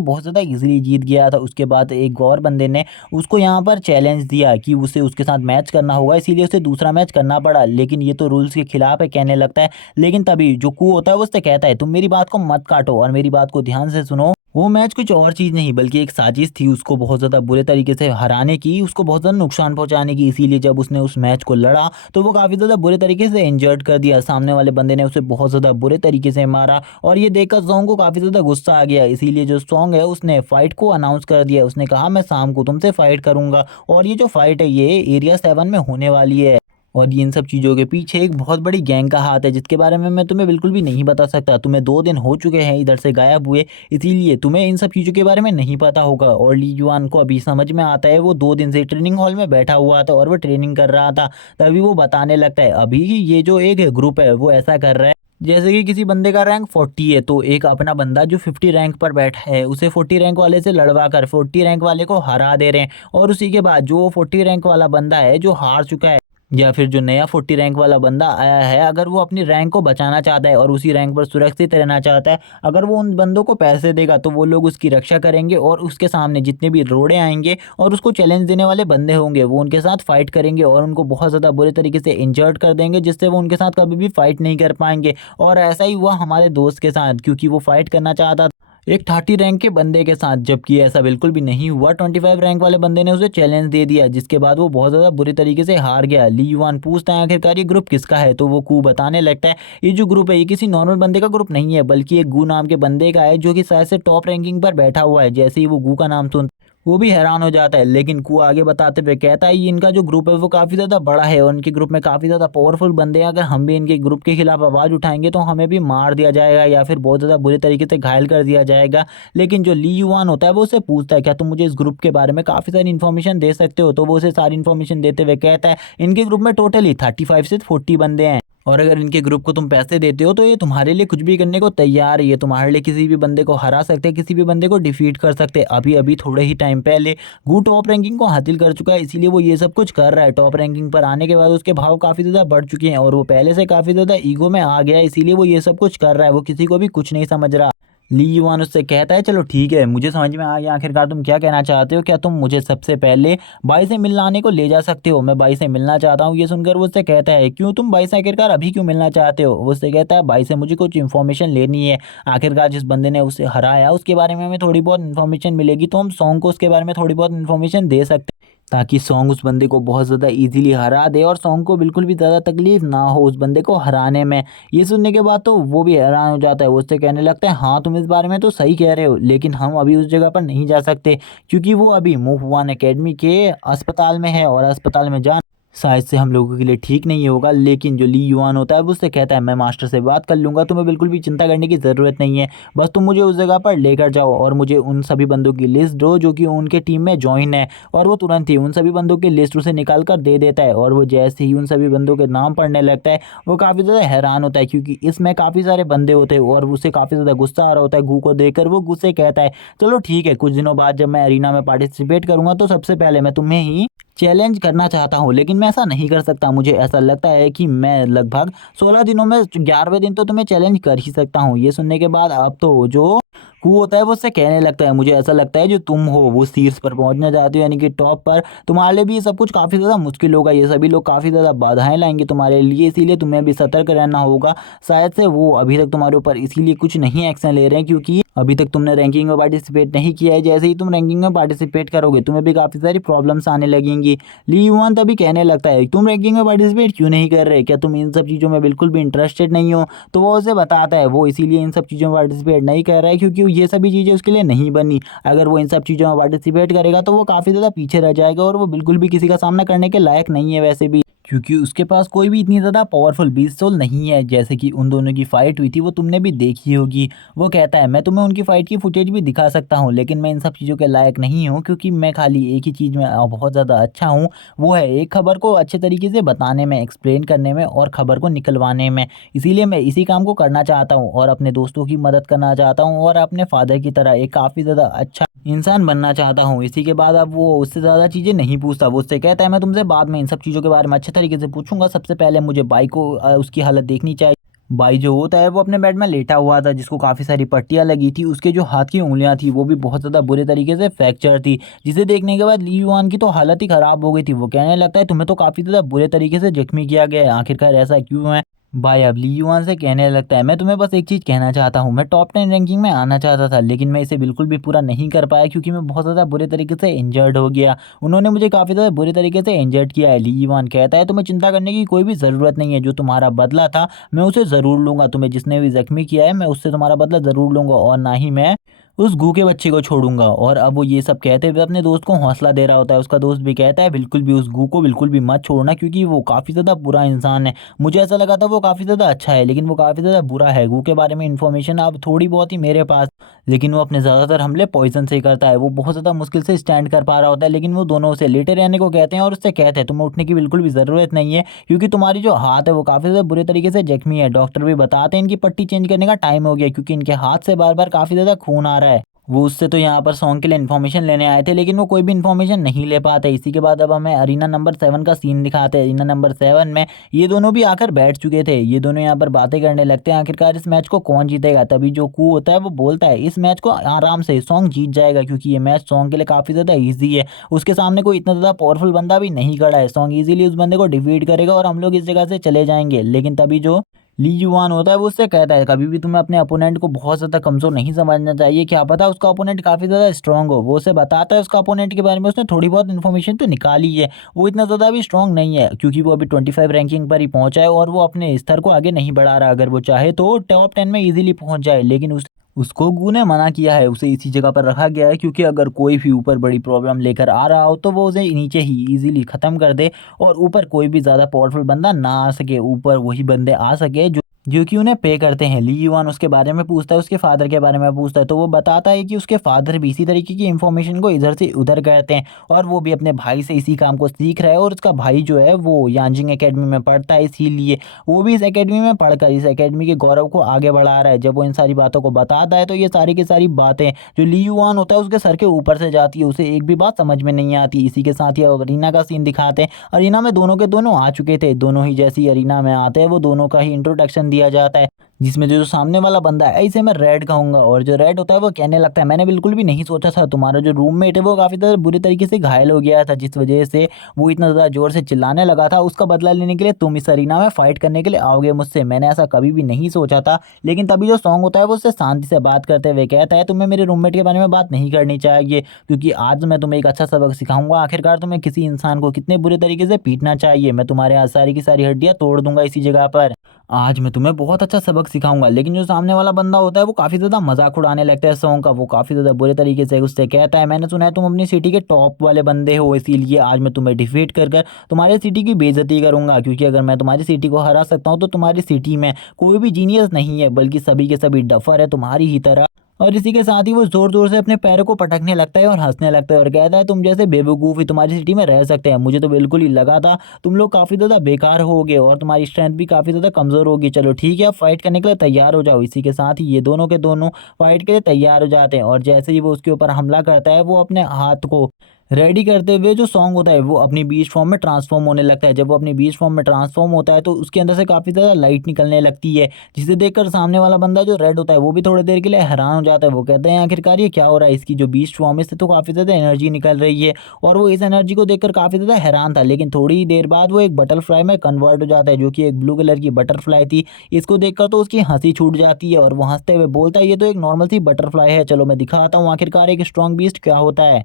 बहुत ज़्यादा इजीली जीत गया था। उसके बाद एक और बंदे ने उसको यहाँ पर चैलेंज दिया कि उसे उसके साथ मैच करना होगा, इसीलिए उसे दूसरा मैच करना पड़ा, लेकिन ये तो रूल्स के खिलाफ है कहने लगता है। लेकिन तभी जो कू होता है वो उससे कहता है तुम मेरी बात को मत काटो और मेरी बात को ध्यान से सुनो। वो मैच कुछ और चीज़ नहीं बल्कि एक साजिश थी उसको बहुत ज़्यादा बुरे तरीके से हराने की, उसको बहुत ज़्यादा नुकसान पहुंचाने की। इसीलिए जब उसने उस मैच को लड़ा तो वो काफ़ी ज़्यादा बुरे तरीके से इंजर्ड कर दिया, सामने वाले बंदे ने उसे बहुत ज़्यादा बुरे तरीके से मारा। और ये देखकर सॉन्ग को काफ़ी ज़्यादा गुस्सा आ गया, इसीलिए जो सॉन्ग है उसने फाइट को अनाउंस कर दिया। उसने कहा मैं शाम को तुमसे फाइट करूंगा और ये जो फाइट है ये एरिया 7 में होने वाली है। और ये इन सब चीज़ों के पीछे एक बहुत बड़ी गैंग का हाथ है जिसके बारे में मैं तुम्हें बिल्कुल भी नहीं बता सकता। तुम्हें 2 दिन हो चुके हैं इधर से गायब हुए, इसीलिए तुम्हें इन सब चीज़ों के बारे में नहीं पता होगा। और ली जुआन को अभी समझ में आता है, वो 2 दिन से ट्रेनिंग हॉल में बैठा हुआ था और वो ट्रेनिंग कर रहा था। तभी वो बताने लगता है अभी ये जो एक ग्रुप है वो ऐसा कर रहा है जैसे कि किसी बंदे का रैंक 40 है तो एक अपना बंदा जो 50 रैंक पर बैठा है उसे 40 रैंक वाले से लड़वा कर 40 रैंक वाले को हरा दे रहे हैं। और उसी के बाद जो 40 रैंक वाला बंदा है जो हार चुका है या फिर जो नया 40 रैंक वाला बंदा आया है, अगर वो अपनी रैंक को बचाना चाहता है और उसी रैंक पर सुरक्षित रहना चाहता है, अगर वो उन बंदों को पैसे देगा तो वो लोग उसकी रक्षा करेंगे और उसके सामने जितने भी रोड़े आएंगे और उसको चैलेंज देने वाले बंदे होंगे वो उनके साथ फाइट करेंगे और उनको बहुत ज़्यादा बुरे तरीके से इंजर्ड कर देंगे जिससे वो उनके साथ कभी भी फाइट नहीं कर पाएंगे। और ऐसा ही हुआ हमारे दोस्त के साथ, क्योंकि वो फाइट करना चाहता एक 30 रैंक के बंदे के साथ, जबकि ऐसा बिल्कुल भी नहीं हुआ। 25 रैंक वाले बंदे ने उसे चैलेंज दे दिया जिसके बाद वो बहुत ज़्यादा बुरी तरीके से हार गया। ली युआन पूछता है आखिरकार ये ग्रुप किसका है, तो वो कू बताने लगता है ये जो ग्रुप है ये किसी नॉर्मल बंदे का ग्रुप नहीं है बल्कि एक गू नाम के बंदे का है जो कि शायद से टॉप रैंकिंग पर बैठा हुआ है। जैसे ही वो गू का नाम सुन वो भी हैरान हो जाता है, लेकिन कू आगे बताते हुए कहता है ये इनका जो ग्रुप है वो काफ़ी ज़्यादा बड़ा है और इनके ग्रुप में काफ़ी ज़्यादा पावरफुल बंदे हैं। अगर हम भी इनके ग्रुप के खिलाफ आवाज़ उठाएंगे तो हमें भी मार दिया जाएगा या फिर बहुत ज़्यादा बुरे तरीके से घायल कर दिया जाएगा। लेकिन जो ली युआन होता है वो उससे पूछता है क्या तुम मुझे इस ग्रुप के बारे में काफ़ी सारी इन्फॉर्मेशन दे सकते हो, तो वो उसे सारी इन्फॉर्मेशन देते हुए कहता है इनके ग्रुप में टोटली 35 से 40 बंदे हैं और अगर इनके ग्रुप को तुम पैसे देते हो तो ये तुम्हारे लिए कुछ भी करने को तैयार है। ये तुम्हारे लिए किसी भी बंदे को हरा सकते हैं, किसी भी बंदे को डिफीट कर सकते हैं। अभी अभी थोड़े ही टाइम पहले गू टॉप रैंकिंग को हासिल कर चुका है, इसीलिए वो ये सब कुछ कर रहा है। टॉप रैंकिंग पर आने के बाद उसके भाव काफ़ी ज़्यादा बढ़ चुके हैं और वो पहले से काफ़ी ज़्यादा ईगो में आ गया है, इसीलिए वो ये सब कुछ कर रहा है। वो किसी को भी कुछ नहीं समझ रहा। ली युआन उससे कहता है चलो ठीक है मुझे समझ में आ गया आखिरकार तुम क्या कहना चाहते हो, क्या तुम मुझे सबसे पहले बाई से मिलने आने को ले जा सकते हो, मैं बाई से मिलना चाहता हूँ। ये सुनकर वो उससे कहता है क्यों तुम बाई से आखिरकार अभी क्यों मिलना चाहते हो। वो उससे कहता है बाई से मुझे कुछ इन्फॉर्मेशन लेनी है, आखिरकार जिस बंदे ने उसे हराया उसके बारे में हमें थोड़ी बहुत इन्फॉर्मेशन मिलेगी तो हम सॉन्ग को उसके बारे में थोड़ी बहुत इन्फॉर्मेशन दे सकते हैं ताकि सॉन्ग उस बंदे को बहुत ज़्यादा इजीली हरा दे और सॉन्ग को बिल्कुल भी ज़्यादा तकलीफ ना हो उस बंदे को हराने में। ये सुनने के बाद तो वो भी हैरान हो जाता है, वो उससे कहने लगता है हाँ तुम इस बारे में तो सही कह रहे हो लेकिन हम अभी उस जगह पर नहीं जा सकते क्योंकि वो अभी मूव वन एकेडमी के अस्पताल में है और अस्पताल में जाना शायद से हम लोगों के लिए ठीक नहीं होगा। लेकिन जो ली युआन होता है वो उससे कहता है मैं मास्टर से बात कर लूँगा, तुम्हें बिल्कुल भी चिंता करने की ज़रूरत नहीं है, बस तुम मुझे उस जगह पर लेकर जाओ और मुझे उन सभी बंदों की लिस्ट दो जो कि उनके टीम में ज्वाइन है। और वो तुरंत ही उन सभी बंदों की लिस्ट उसे निकाल कर दे देता है और वो जैसे ही उन सभी बंदों के नाम पढ़ने लगता है वो काफ़ी ज़्यादा हैरान होता है क्योंकि इसमें काफ़ी सारे बंदे होते हैं और उसे काफ़ी ज़्यादा गुस्सा आ रहा होता है गू को देखकर। वो गुस्से कहता है चलो ठीक है कुछ दिनों बाद जब मैं अरीना में पार्टिसिपेट करूँगा तो सबसे पहले मैं तुम्हें ही चैलेंज करना चाहता हूँ, लेकिन मैं ऐसा नहीं कर सकता। मुझे ऐसा लगता है कि मैं लगभग 16 दिनों में 11वें दिन तो तुम्हें चैलेंज कर ही सकता हूँ। ये सुनने के बाद अब तो जो कू होता है वो उससे कहने लगता है मुझे ऐसा लगता है जो तुम हो वो शीर्ष पर पहुंचना चाहते हो यानी कि टॉप पर, तुम्हारे लिए भी ये सब कुछ काफ़ी ज़्यादा मुश्किल होगा, ये सभी लोग काफ़ी ज़्यादा बाधाएं लाएंगे तुम्हारे लिए, इसीलिए तुम्हें भी सतर्क रहना होगा। शायद से वो अभी तक तुम्हारे ऊपर इसीलिए कुछ नहीं एक्शन ले रहे हैं क्योंकि अभी तक तुमने रैंकिंग में पार्टिसिपेट नहीं किया है। जैसे ही तुम रैंकिंग में पार्टिसिपेट करोगे तुम्हें भी काफ़ी सारी प्रॉब्लम्स आने लगेंगी। ली युआन तभी कहने लगता है तुम रैंकिंग में पार्टिसिपेट क्यों नहीं कर रहे, क्या तुम इन सब चीज़ों में बिल्कुल भी इंटरेस्टेड नहीं हो। तो वो उसे बताता है वो इसीलिए इन सब चीज़ों में पार्टिसिपेट नहीं कर रहा है क्योंकि ये सभी चीज़ें उसके लिए नहीं बनी। अगर वो इन सब चीज़ों में पार्टिसिपेट करेगा तो वो काफ़ी ज़्यादा पीछे रह जाएगा और वो बिल्कुल भी किसी का सामना करने के लायक नहीं है वैसे भी, क्योंकि उसके पास कोई भी इतनी ज़्यादा पावरफुल बीस्ट सोल नहीं है। जैसे कि उन दोनों की फ़ाइट हुई थी वो तुमने भी देखी होगी। वो कहता है मैं तुम्हें उनकी फ़ाइट की फुटेज भी दिखा सकता हूँ लेकिन मैं इन सब चीज़ों के लायक नहीं हूँ क्योंकि मैं खाली एक ही चीज़ में बहुत ज़्यादा अच्छा हूँ, वो है एक खबर को अच्छे तरीके से बताने में, एक्सप्लेन करने में और खबर को निकलवाने में। इसीलिए मैं इसी काम को करना चाहता हूँ और अपने दोस्तों की मदद करना चाहता हूँ और अपने फादर की तरह एक काफ़ी ज़्यादा अच्छा इंसान बनना चाहता हूँ। इसी के बाद अब वो उससे ज़्यादा चीज़ें नहीं पूछता, वो उससे कहता है मैं तुमसे बाद में इन सब चीज़ों के बारे में अच्छे तरीके से पूछूंगा, सबसे पहले मुझे बाई को उसकी हालत देखनी चाहिए। बाई जो होता है वो अपने बेड में लेटा हुआ था, जिसको काफ़ी सारी पट्टियाँ लगी थी, उसके जो हाथ की उंगलियाँ थी वो भी बहुत ज़्यादा बुरे तरीके से फ्रैक्चर थी, जिसे देखने के बाद ली युआन की तो हालत ही ख़राब हो गई थी। वो कहने लगता है तुम्हें तो काफ़ी ज़्यादा बुरे तरीके से जख्मी किया गया है, आखिरकार ऐसा क्यों है। भाई अब ली युआन से कहने लगता है मैं तुम्हें बस एक चीज़ कहना चाहता हूँ, मैं टॉप 10 रैंकिंग में आना चाहता था, लेकिन मैं इसे बिल्कुल भी पूरा नहीं कर पाया क्योंकि मैं बहुत ज़्यादा बुरे तरीके से इंजर्ड हो गया। उन्होंने मुझे काफ़ी ज़्यादा बुरे तरीके से इंजर्ड किया है। ली युआन कहता है तुम्हें चिंता करने की कोई भी ज़रूरत नहीं है, जो तुम्हारा बदला था मैं उसे ज़रूर लूँगा, तुम्हें जिसने भी ज़ख्मी किया है मैं उससे तुम्हारा बदला ज़रूर लूँगा, और ना ही मैं उस गूके बच्चे को छोड़ूंगा। और अब वो ये सब कहते हुए अपने दोस्त को हौसला दे रहा होता है। उसका दोस्त भी कहता है बिल्कुल भी उस गू को बिल्कुल भी मत छोड़ना, क्योंकि वो काफ़ी ज़्यादा बुरा इंसान है। मुझे ऐसा लगा था वो काफ़ी ज़्यादा अच्छा है, लेकिन वो काफ़ी ज़्यादा बुरा है। गू के बारे में इन्फॉर्मेशन अब थोड़ी बहुत ही मेरे पास, लेकिन वो अपने ज़्यादातर हमले पॉइजन से ही करता है। वो बहुत ज़्यादा मुश्किल से स्टैंड कर पा रहा होता है, लेकिन वो दोनों उसे लेटे रहने को कहते हैं और उससे कहते हैं तुम्हें उठने की बिल्कुल भी ज़रूरत नहीं है, क्योंकि तुम्हारी जो हाथ है वो काफ़ी ज़्यादा बुरे तरीके से जख्मी है। डॉक्टर भी बताते हैं इनकी पट्टी चेंज करने का टाइम हो गया, क्योंकि इनके हाथ से बार बार काफ़ी ज़्यादा खून आ रहा है। वो उससे तो यहाँ पर सॉन्ग के लिए इन्फॉर्मेशन लेने आए थे, लेकिन वो कोई भी इन्फॉर्मेशन नहीं ले पाते। इसी के बाद अब हमें अरीना नंबर 7 का सीन दिखाते हैं। अरीना नंबर 7 में ये दोनों भी आकर बैठ चुके थे। ये दोनों यहाँ पर बातें करने लगते हैं आखिरकार इस मैच को कौन जीतेगा। तभी जो कू होता है वो बोलता है इस मैच को आराम से सॉन्ग जीत जाएगा, क्योंकि ये मैच सॉन्ग के लिए काफ़ी ज़्यादा ईजी है। उसके सामने कोई इतना ज़्यादा पावरफुल बंदा भी नहीं खड़ा है, सॉन्ग ईजिली उस बंदे को डिफीट करेगा और हम लोग इस जगह से चले जाएंगे। लेकिन तभी जो ली युआन होता है वो उससे कहता है कभी भी तुम्हें अपने अपोनेंट को बहुत ज़्यादा कमज़ोर नहीं समझना चाहिए, क्या पता उसका अपोनेंट काफ़ी ज़्यादा स्ट्रांग हो। वो उसे बताता है उसका अपोनेंट के बारे में, उसने थोड़ी बहुत इन्फॉर्मेशन तो निकाली है, वो इतना ज़्यादा भी स्ट्रांग नहीं है, क्योंकि वो अभी 25 रैंकिंग पर ही पहुंचा है और वो अपने स्तर को आगे नहीं बढ़ा रहा। अगर वो चाहे तो टॉप 10 में ईजिली पहुंच जाए, लेकिन उसको गू ने मना किया है, उसे इसी जगह पर रखा गया है, क्योंकि अगर कोई भी ऊपर बड़ी प्रॉब्लम लेकर आ रहा हो तो वो उसे नीचे ही इजीली ख़त्म कर दे, और ऊपर कोई भी ज़्यादा पावरफुल बंदा ना आ सके, ऊपर वही बंदे आ सके जो कि उन्हें पे करते हैं। ली युआन उसके बारे में पूछता है, उसके फादर के बारे में पूछता है, तो वो बताता है कि उसके फादर भी इसी तरीके की इन्फॉर्मेशन को इधर से उधर करते हैं, और वो भी अपने भाई से इसी काम को सीख रहा है। और उसका भाई जो है वो यांजिंग एकेडमी में पढ़ता है, इसीलिए वो भी इस एकेडमी में पढ़कर इस एकेडमी के गौरव को आगे बढ़ा रहा है। जब वो इन सारी बातों को बताता है तो ये सारी की सारी बातें जो ली युआन होता है उसके सर के ऊपर से जाती है, उसे एक भी बात समझ में नहीं आती। इसी के साथ ही अब अरीना का सीन दिखाते हैं। अरीना में दोनों के दोनों आ चुके थे, दोनों ही जैसी अरीना में आते हैं वो दोनों का ही इंट्रोडक्शन दिया जाता है, जिसमें जो सामने वाला बंदा है इसे मैं रेड कहूंगा, और जो रेड होता है वो कहने लगता है मैंने बिल्कुल भी नहीं सोचा था तुम्हारा जो रूममेट है वो काफ़ी ज़्यादा बुरी तरीके से घायल हो गया था, जिस वजह से वो इतना ज़्यादा जोर से चिल्लाने लगा था, उसका बदला लेने के लिए तुम इस अरीना में फाइट करने के लिए आओगे मुझसे, मैंने ऐसा कभी भी नहीं सोचा था। लेकिन तभी जो सॉन्ग होता है वो उससे शांति से बात करते हुए कहता है तुम्हें मेरे रूममेट के बारे में बात नहीं करनी चाहिए, क्योंकि आज मैं तुम्हें एक अच्छा सबक सिखाऊंगा, आखिरकार तुम्हें किसी इंसान को कितने बुरे तरीके से पीटना चाहिए, मैं तुम्हारे यहाँ सारी की सारी हड्डियाँ तोड़ दूंगा इसी जगह पर, आज मैं तुम्हें बहुत अच्छा सबक सिखाऊंगा। लेकिन जो सामने वाला बंदा होता है वो काफ़ी ज़्यादा मजाक उड़ाने लगता है सॉन्ग का, वो काफ़ी ज़्यादा बुरे तरीके से उससे कहता है मैंने सुना है तुम अपनी सिटी के टॉप वाले बंदे हो, इसीलिए आज मैं तुम्हें डिफीट कर कर तुम्हारे सिटी की बेइज्जती करूंगा, क्योंकि अगर मैं तुम्हारी सिटी को हरा सकता हूँ तो तुम्हारी सिटी में कोई भी जीनियस नहीं है, बल्कि सभी के सभी डफर है तुम्हारी ही तरह। और इसी के साथ ही वो जोर जोर से अपने पैरों को पटकने लगता है और हंसने लगता है और कहता है तुम जैसे बेवकूफ़ ही तुम्हारी सिटी में रह सकते हैं, मुझे तो बिल्कुल ही लगा था तुम लोग काफ़ी ज़्यादा बेकार होगे और तुम्हारी स्ट्रेंथ भी काफ़ी ज़्यादा कमज़ोर होगी, चलो ठीक है अब फाइट करने के लिए तैयार हो जाओ। इसी के साथ ही ये दोनों के दोनों फाइट के लिए तैयार हो जाते हैं, और जैसे ही वो उसके ऊपर हमला करता है वो अपने हाथ को रेडी करते हुए जो सॉन्ग होता है वो अपनी बीच फॉर्म में ट्रांसफॉर्म होने लगता है। जब वो अपनी बीच फॉर्म में ट्रांसफॉर्म होता है तो उसके अंदर से काफ़ी ज़्यादा लाइट निकलने लगती है, जिसे देखकर सामने वाला बंदा जो रेड होता है वो भी थोड़ी देर के लिए हैरान हो जाता है। वो कहते हैं आखिरकार ये क्या हो रहा है, इसकी जो बीच फॉर्म है इससे तो काफ़ी ज़्यादा एनर्जी निकल रही है, और वो इस एनर्जी को देखकर काफ़ी ज़्यादा हैरान था। लेकिन थोड़ी ही देर बाद वो एक बटरफ्लाई में कन्वर्ट हो जाता है, जो कि एक ब्लू कलर की बटरफ्लाई थी। इसको देखकर तो उसकी हंसी छूट जाती है और वो हंसते हुए बोलता है ये तो एक नॉर्मल सी बटरफ्लाई है, चलो मैं दिखाता हूँ आखिरकार एक स्ट्रॉन्ग बीस्ट क्या होता है।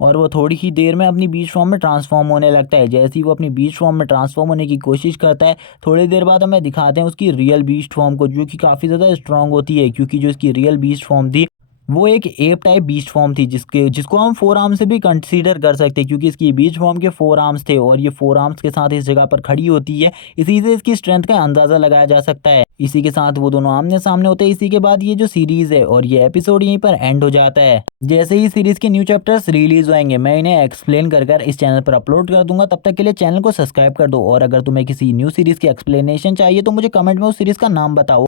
और वो थोड़ी ही देर में अपनी बीच फॉर्म में ट्रांसफॉर्म होने लगता है। जैसे ही वो अपनी बीच फॉर्म में ट्रांसफॉर्म होने की कोशिश करता है, थोड़ी देर बाद हमें दिखाते हैं उसकी रियल बीस्ट फॉर्म को, जो कि काफ़ी ज़्यादा स्ट्रांग होती है, क्योंकि जो इसकी रियल बीस्ट फॉर्म थी वो एक एप टाइप बीस्ट फॉर्म थी, जिसको हम फोर आर्म से भी कंसीडर कर सकते हैं, क्योंकि इसकी बीस्ट फॉर्म के फोर आर्म्स थे और ये फोर आर्म्स के साथ इस जगह पर खड़ी होती है, इसी से इसकी स्ट्रेंथ का अंदाज़ा लगाया जा सकता है। इसी के साथ वो दोनों आमने सामने होते हैं। इसी के बाद ये जो सीरीज़ है और ये एपिसोड यहीं पर एंड हो जाता है। जैसे ही सीरीज़ के न्यू चैप्टर्स रिलीज होंगे मैं इन्हें एक्सप्लेन कर इस चैनल पर अपलोड कर दूंगा, तब तक के लिए चैनल को सब्सक्राइब कर दो। और अगर तुम्हें किसी न्यू सीरीज़ की एक्सप्लेनेशन चाहिए तो मुझे कमेंट में उस सीरीज़ का नाम बताओ।